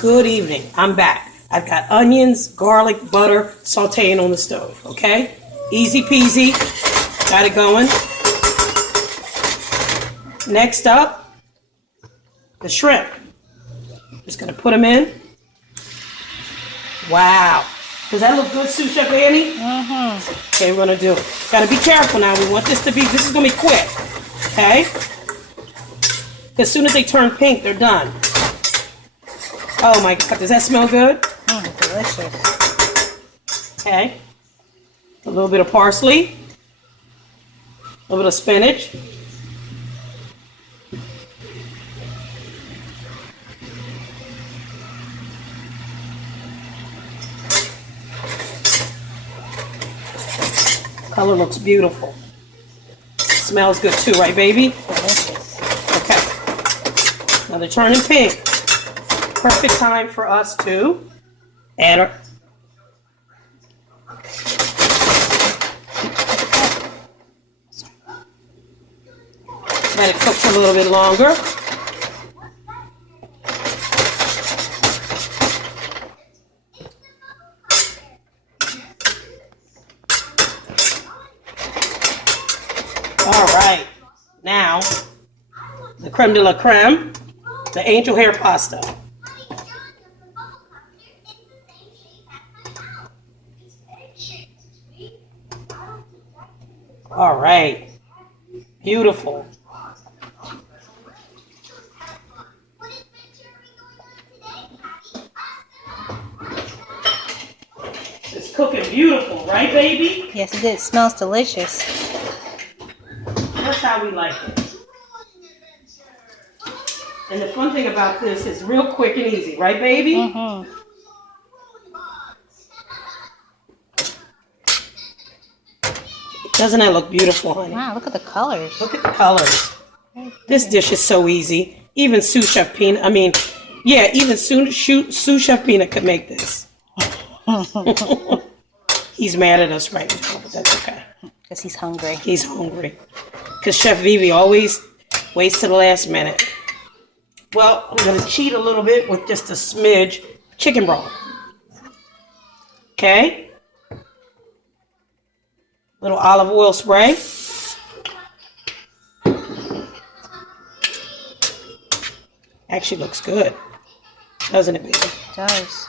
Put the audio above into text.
Good evening. I'm back. I've got onions, garlic, butter, sauteing on the stove, okay? Easy peasy. Got it going. Next up, the shrimp. Just gonna put them in. Wow. Does that look good, Sous Chef Annie? Mm-hmm. Okay, we're gonna do it. Gotta be careful now. We want this to be, this is gonna be quick, okay? As soon as they turn pink, they're done. Oh my God, does that smell good? Delicious. Okay. A little bit of parsley. A little bit of spinach. Color looks beautiful. Smells good too, right, baby? Delicious. Okay. Now they're turning pink. Perfect time for us to add our... Let it cook for a little bit longer. All right. Now, the creme de la creme, the angel hair pasta. All right. Beautiful. It's cooking beautiful, right, baby? Yes, it did. It smells delicious. That's how we like it. And the fun thing about this is real quick and easy, right, baby? Mm-hmm. Doesn't that look beautiful, honey? Wow, look at the colors. Look at the colors. This dish is so easy. Even Sous Chef Peanut, even Sous Chef Peanut could make this. He's mad at us right now, but that's okay. Because he's hungry. He's hungry. Because Chef Veevee always waits to the last minute. Well, I'm going to cheat a little bit with just a smidge chicken broth. Okay? Little olive oil spray. Actually looks good, doesn't it, baby? It does.